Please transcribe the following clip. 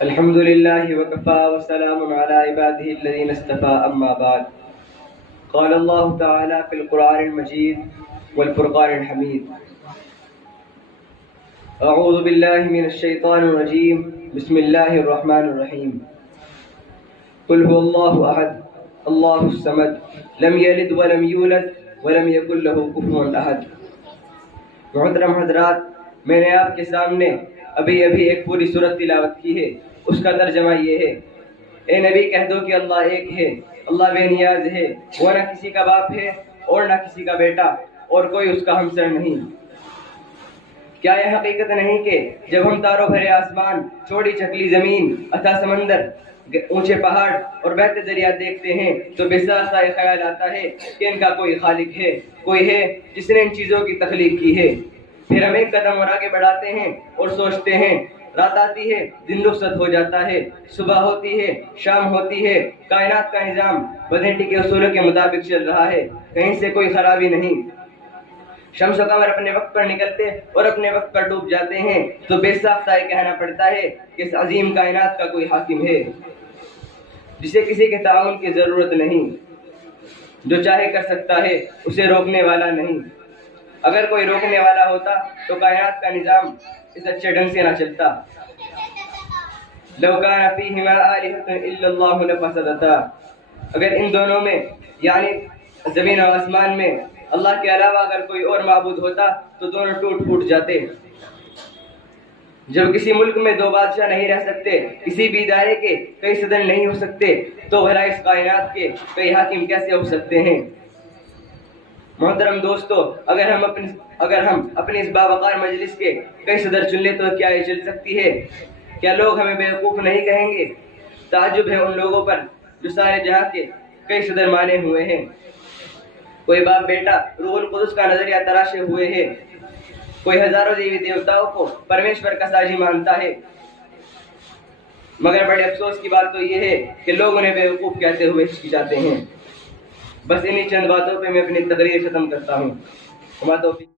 الحمد لله وكفى وسلام على عباده الذين اصطفى أما بعد. قال الله تعالى في القرآن المجيد والفرقان الحميد: أعوذ بالله من الشيطان الرجيم. بسم الله الرحمن الرحيم. قل هو الله أحد الله الصمد لم يلد ولم يولد ولم يكن له كفوا أحد. محترم حضرات، میں نے آپ کے سامنے ابھی ایک پوری سورت تلاوت کی ہے. اس کا ترجمہ یہ ہے: اے نبی کہہ دو کہ اللہ ایک ہے، اللہ بے نیاز ہے، وہ نہ کسی کا باپ ہے اور نہ کسی کا بیٹا، اور کوئی اس کا ہمسر نہیں. کیا یہ حقیقت نہیں کہ جب ہم تاروں بھرے آسمان، چوڑی چکلی زمین، اتھا سمندر، اونچے پہاڑ اور بہتے دریا دیکھتے ہیں تو بے سا یہ خیال آتا ہے کہ ان کا کوئی خالق ہے، کوئی ہے جس نے ان چیزوں کی تخلیق کی ہے. پھر ہم ایک قدم اور آگے بڑھاتے ہیں اور سوچتے ہیں، رات آتی ہے، دن رخصت ہو جاتا ہے، صبح ہوتی ہے، شام ہوتی ہے، کائنات کا نظام بدھنٹی کے اصولوں کے مطابق چل رہا ہے، کہیں سے کوئی خرابی نہیں. شمس و قمر اپنے وقت پر نکلتے اور اپنے وقت پر ڈوب جاتے ہیں تو بے ساختہ یہ کہنا پڑتا ہے کہ اس عظیم کائنات کا کوئی حاکم ہے جسے کسی کے تعاون کی ضرورت نہیں، جو چاہے کر سکتا ہے، اسے روکنے والا نہیں. اگر کوئی روکنے والا ہوتا تو کائنات کا نظام اس اچھے ڈھنگ سے نہ چلتا. لو کان فیہما آلہۃ الا اللہ لفسدتا. اگر ان دونوں میں یعنی زمین و آسمان میں اللہ کے علاوہ اگر کوئی اور معبود ہوتا تو دونوں ٹوٹ پھوٹ جاتے. جب کسی ملک میں دو بادشاہ نہیں رہ سکتے، کسی بھی ادارے کے کئی صدر نہیں ہو سکتے، تو بھلا اس کائنات کے کئی حاکم کیسے ہو سکتے ہیں؟ محترم دوستو، اگر ہم اپنی اس باوقار مجلس کے کئی صدر چن لیں تو کیا یہ چل سکتی ہے؟ کیا لوگ ہمیں بیوقوف نہیں کہیں گے؟ تعجب ہے ان لوگوں پر جو سارے جہاں کے کئی صدر مانے ہوئے ہیں. کوئی باپ بیٹا روح القدس کا نظریہ تراشے ہوئے ہے، کوئی ہزاروں دیوی دیوتاؤں کو پرمیشور کا ساجی مانتا ہے. مگر بڑے افسوس کی بات تو یہ ہے کہ لوگ انہیں بیوقوف کہتے ہوئے ہچکچاتے ہیں. بس انہی چند باتوں پہ میں اپنی تقریر ختم کرتا ہوں.